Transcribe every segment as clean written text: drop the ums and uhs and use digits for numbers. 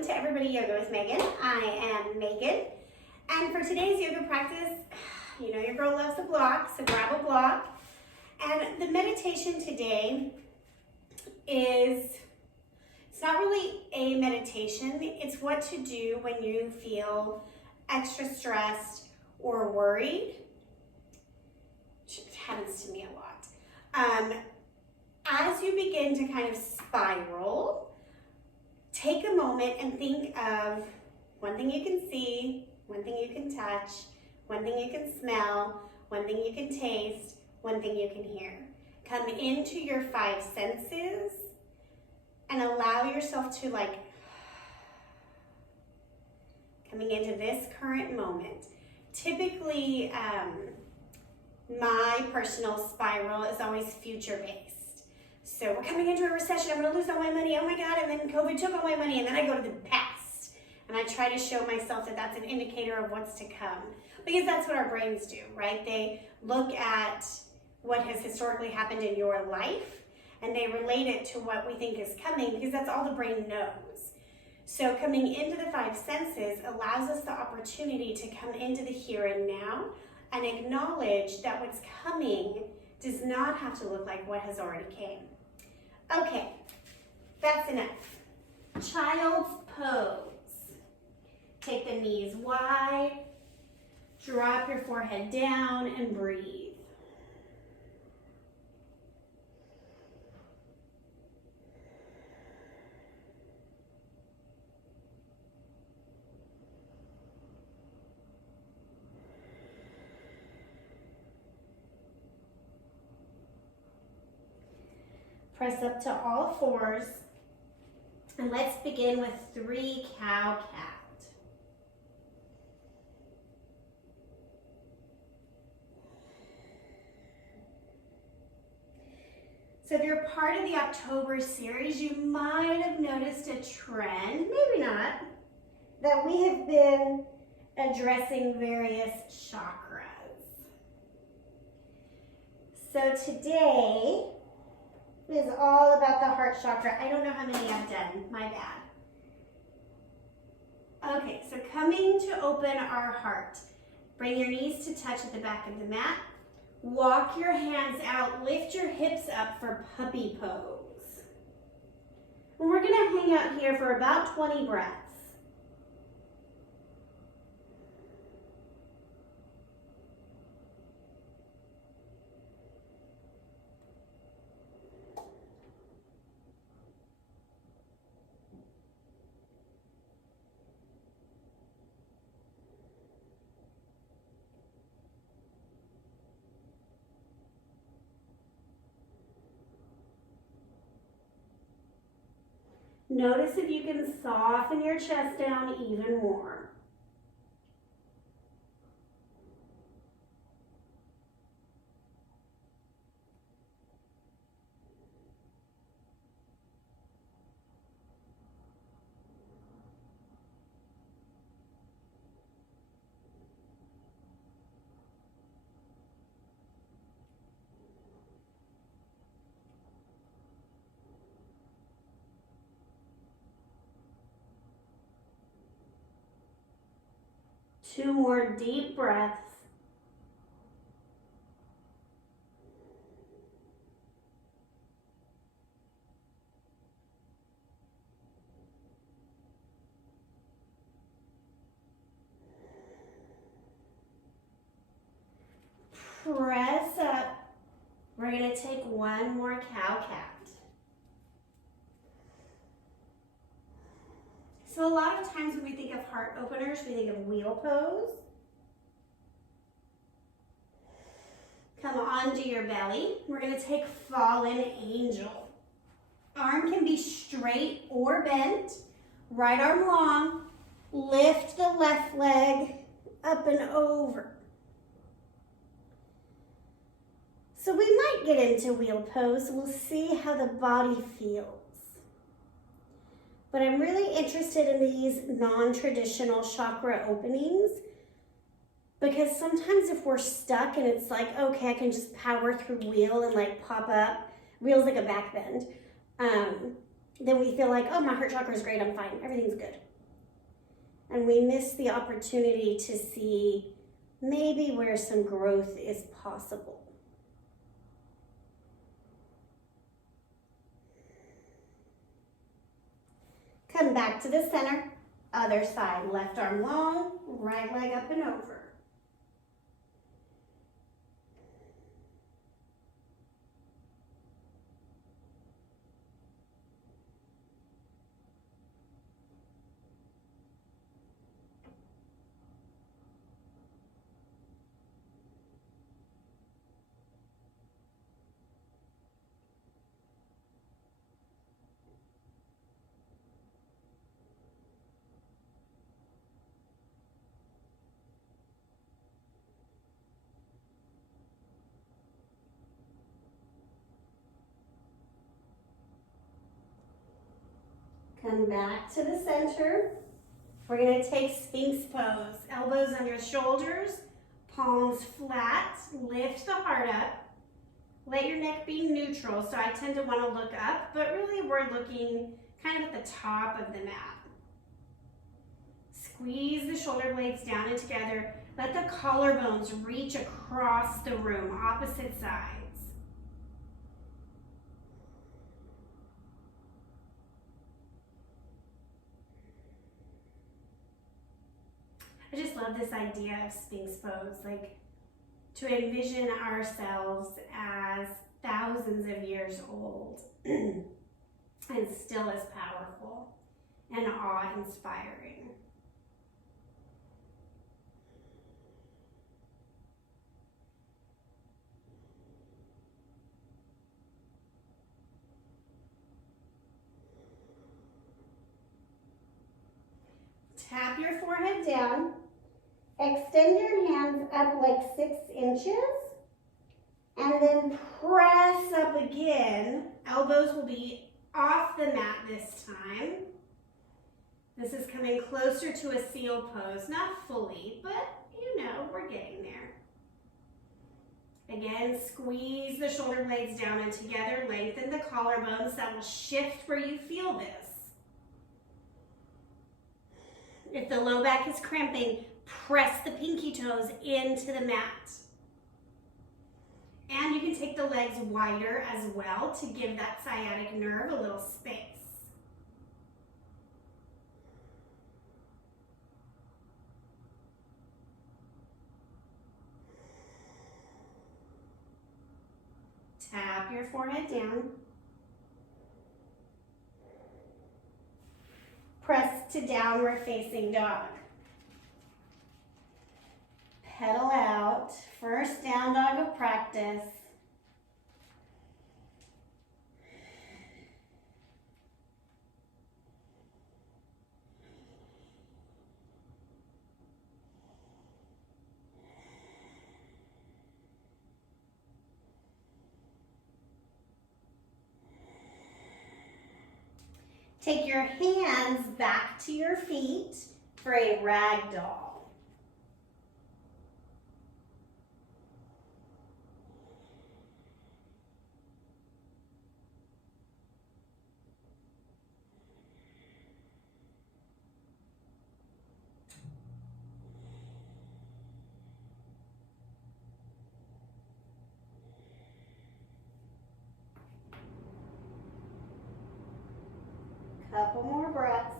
welcome to Everybody Yoga with Megan. I am Megan, and for today's yoga practice, you know your girl loves a block, so grab a block. And the meditation today it's not really a meditation, it's what to do when you feel extra stressed or worried. It happens to me a lot. As you begin to kind of spiral, take a moment and think of one thing you can see, one thing you can touch, one thing you can smell, one thing you can taste, one thing you can hear. Come into your five senses and allow yourself to coming into this current moment. Typically, my personal spiral is always future-based. So we're coming into a recession, I'm gonna lose all my money, oh my God, and then COVID took all my money, and then I go to the past. And I try to show myself that that's an indicator of what's to come. Because that's what our brains do, right? They look at what has historically happened in your life, and they relate it to what we think is coming, because that's all the brain knows. So coming into the five senses allows us the opportunity to come into the here and now and acknowledge that what's coming does not have to look like what has already came. Okay, that's enough. Child's pose. Take the knees wide, drop your forehead down, and breathe. Press up to all fours, and let's begin with 3 cow-cat. So if you're part of the October series, you might have noticed a trend, maybe not, that we have been addressing various chakras. So today is all about the heart chakra. I don't know how many I've done, my bad. Okay, so coming to open our heart. Bring your knees to touch at the back of the mat. Walk your hands out, lift your hips up for puppy pose. And we're gonna hang out here for about 20 breaths. Notice if you can soften your chest down even more. Two more deep breaths. Press up. We're going to take one more cow-cat. So a lot of times when we think of heart openers, we think of wheel pose. Come onto your belly. We're going to take fallen angel. Arm can be straight or bent. Right arm long. Lift the left leg up and over. So we might get into wheel pose. We'll see how the body feels. But I'm really interested in these non-traditional chakra openings because sometimes if we're stuck and it's like, okay, I can just power through wheel and pop up, wheel's like a back bend, then we feel like, oh, my heart chakra is great, I'm fine, everything's good. And we miss the opportunity to see maybe where some growth is possible. Come back to the center. Other side, left arm long, right leg up and over. Come back to the center. We're going to take Sphinx pose. Elbows under the shoulders, palms flat, lift the heart up. Let your neck be neutral, so I tend to want to look up, but really we're looking kind of at the top of the mat. Squeeze the shoulder blades down and together. Let the collarbones reach across the room, opposite sides. I just love this idea of Sphinx pose, like to envision ourselves as thousands of years old and still as powerful and awe-inspiring. Tap your forehead down. Extend your hands up like 6 inches. And then press up again. Elbows will be off the mat this time. This is coming closer to a seal pose. Not fully, but you know, we're getting there. Again, squeeze the shoulder blades down and together. Lengthen the collarbones. That will shift where you feel this. If the low back is cramping, press the pinky toes into the mat. And you can take the legs wider as well to give that sciatic nerve a little space. Tap your forehead down. Press to downward facing dog. Pedal out. First down dog of practice. Take your hands back to your feet for a rag doll. Couple more breaths.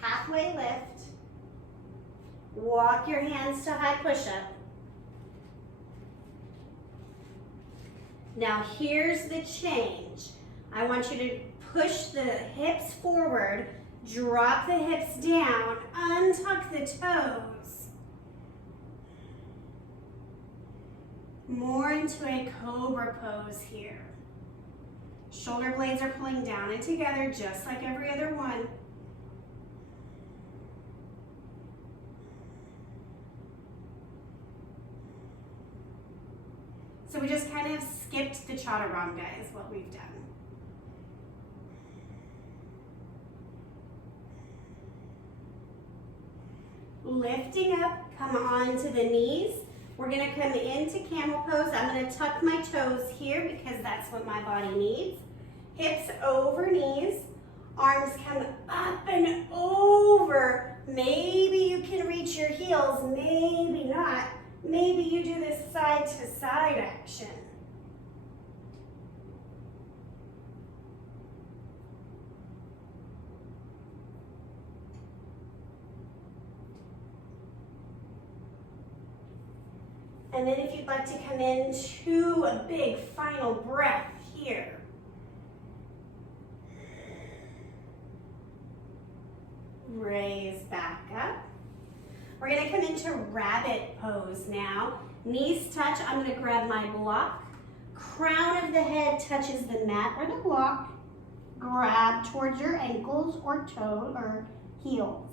Halfway lift. Walk your hands to high push-up. Now here's the change. I want you to push the hips forward, drop the hips down, untuck the toes. More into a cobra pose here. Shoulder blades are pulling down and together just like every other one. So we just kind of skipped the chaturanga is what we've done. Lifting up, come onto the knees. We're gonna come into camel pose. I'm gonna tuck my toes here because that's what my body needs. Hips over knees, arms come up and over. Maybe you can reach your heels, maybe not. Maybe you do this side to side action. And then if you'd like to come into a big final breath here. Raise back up. We're gonna come into rabbit pose now. Knees touch, I'm gonna grab my block. Crown of the head touches the mat or the block. Grab towards your ankles or toes or heels.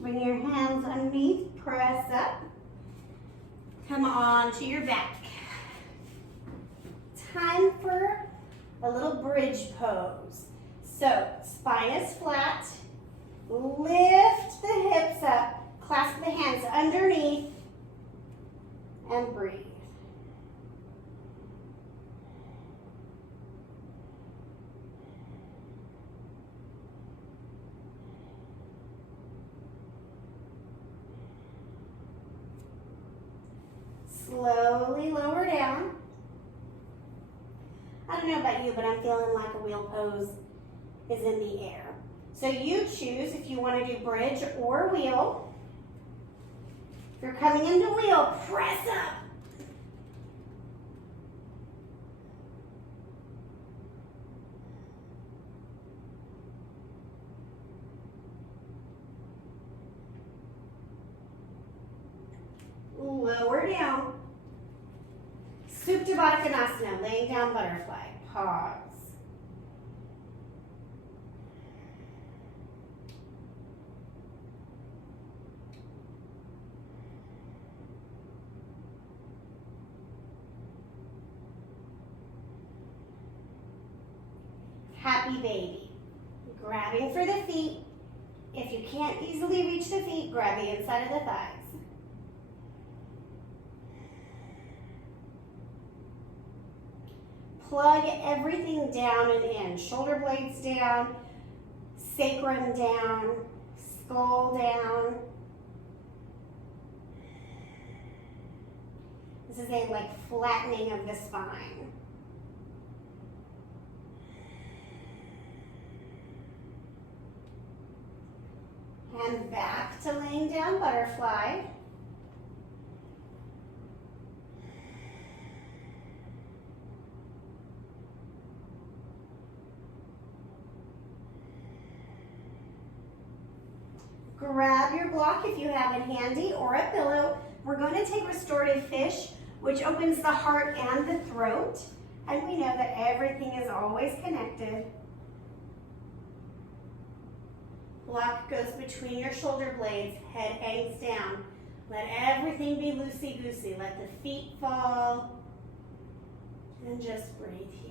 Bring your hands underneath, press up. Come on to your back. Time for a little bridge pose. So, spine is flat. Lift the hips up. Clasp the hands underneath. And breathe. Slowly lower down. I don't know about you, but I'm feeling like a wheel pose is in the air. So you choose if you want to do bridge or wheel. If you're coming into wheel, press up. Lower down. Supta Baddha Konasana, laying down butterfly. Pause. Happy baby. Grabbing for the feet. If you can't easily reach the feet, grab the inside of the thighs. Plug everything down and in. Shoulder blades down, sacrum down, skull down. This is a flattening of the spine. And back to laying down butterfly. Grab your block if you have it handy or a pillow. We're going to take restorative fish, which opens the heart and the throat. And we know that everything is always connected. Block goes between your shoulder blades, head hangs down. Let everything be loosey-goosey. Let the feet fall. And just breathe here.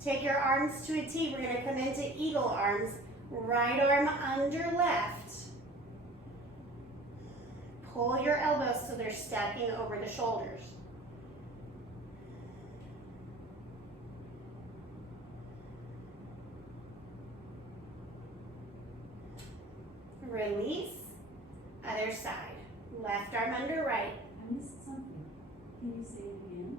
Take your arms to a T. We're going to come into eagle arms. Right arm under left. Pull your elbows so they're stacking over the shoulders. Release. Other side. Left arm under right. I missed something. Can you say it again?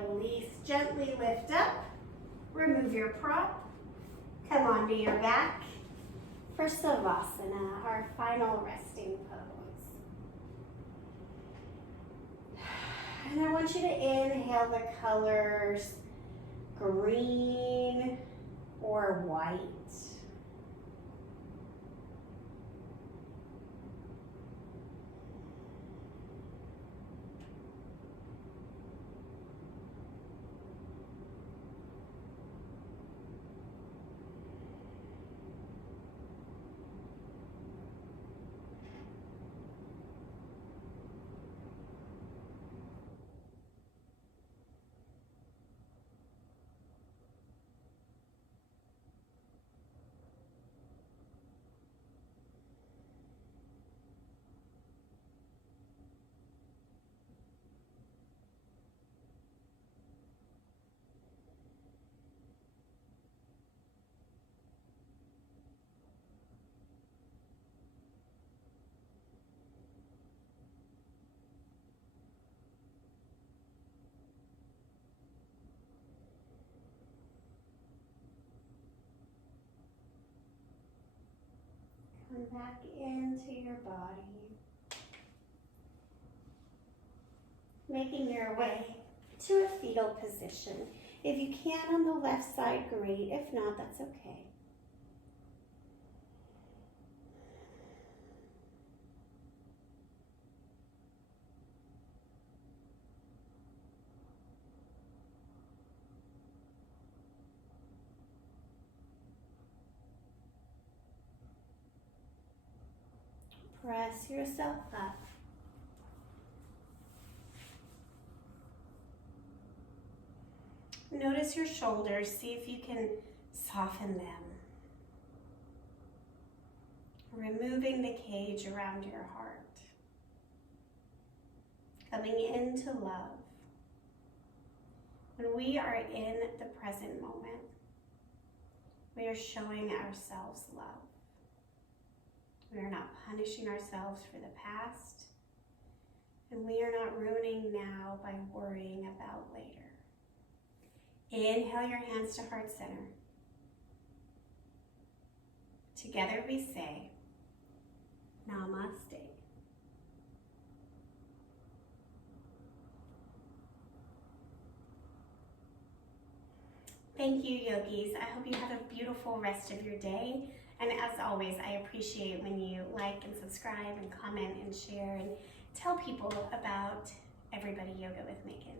release. Gently lift up. Remove your prop. Come onto your back for Savasana, our final resting pose. And I want you to inhale the colors green or white. Come back into your body. Making your way to a fetal position. If you can on the left side, great. If not, that's okay. Press yourself up. Notice your shoulders. See if you can soften them. Removing the cage around your heart. Coming into love. When we are in the present moment, we are showing ourselves love. We are not punishing ourselves for the past, and we are not ruining now by worrying about later. Inhale your hands to heart center. Together we say, Namaste. Thank you, yogis. I hope you have a beautiful rest of your day. And as always, I appreciate when you like and subscribe and comment and share and tell people about Everybody Yoga with Megan.